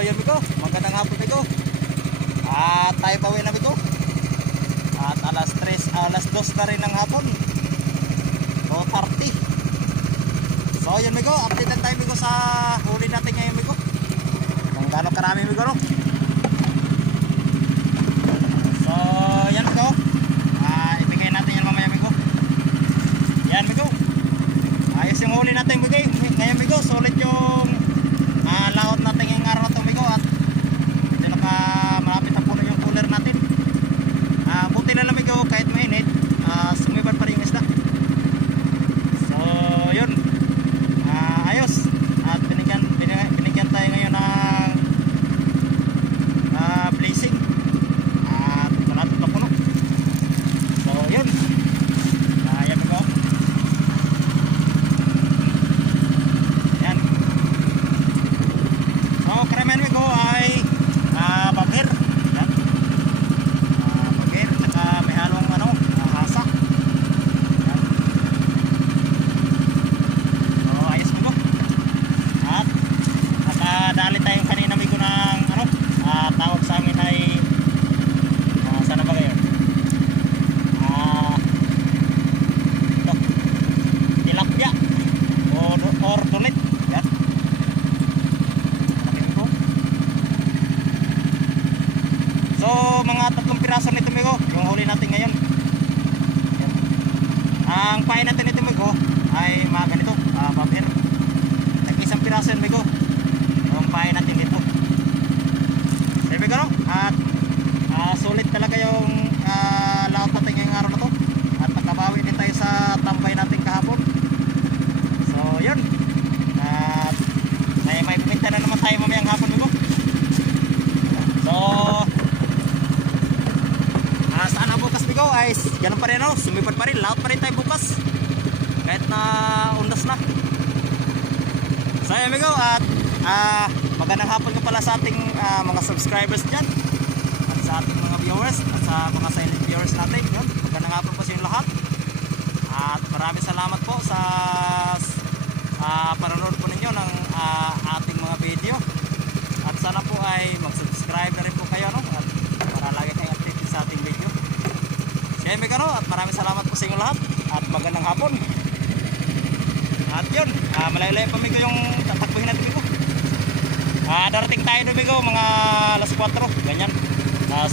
yun Migo, magandang hapon Migo. At tayo bawi na Migo. At alas 3, alas 2 na rin ng hapon. So 30. So yun Migo, update lang tayo Migo sa huli natin ngayon Migo. Kung gaano karami Migo no. So yan Migo. Ah, ibigay natin yan mamaya Migo. Yan Migo. Ayos yung huli natin Migo. Ngayon Migo, solid yung ah, laot natin ngayong araw na to Migo at medyo naka malapit na puno yung cooler natin. Ah, buti na lang Migo kahit mainit, ah, sumibar pa rin yung isda. So, yun. Ah, ayos. At binigyan, binigyan, binigyan tayo ngayon ng ah, blazing. At malapit na puno. So, yun. Ah, yan Migo. Yan. Ang kremen mi ko ay ah, bagir. Yan. Ah, bagir saka may halong ano, ah, hasa. Yan. So, ayos mi ko. At nakadali tayo kanina mi ko ng ano, ah, tawag sa amin ay ah, saan na ba kayo? Ah, ito. Tilapia or, or tulit. Yan. Malaki ko. So, mga tatlong piraso nito Migo, yung huli natin ngayon. Ang pain natin nito Migo ay mga ganito, uh, babir. Nag-isang piraso yan Migo. Yung pain natin dito. Okay Migo no? At ah, sulit talaga yung uh, laot natin ngayong araw na to. At nakabawi din tayo sa tambay natin kahapon. So, yun. At may may puminta na naman tayo mamayang hapon Migo. So, ah, Migo ay ganun pa rin no? Sumipad pa rin, lahat pa rin tayo bukas. Kahit na undas na. So, yun Migo at ah, magandang hapon ko pala sa ating ah, mga subscribers dyan. At sa ating mga viewers at sa mga silent viewers natin. Yun, magandang hapon po sa inyo lahat. At maraming salamat po sa ah panonood po ninyo ng ah, ating mga video. At sana po ay mag-subscribe na rin po kayo no? At para lagi kayong updated sa ating video. May kano at maraming salamat po sa inyo lahat at magandang hapon. At yun, ah, malayo-layo pa migo yung tatakbuhin natin migo. Ah, darating tayo doon mga alas 4, ganyan. Tapos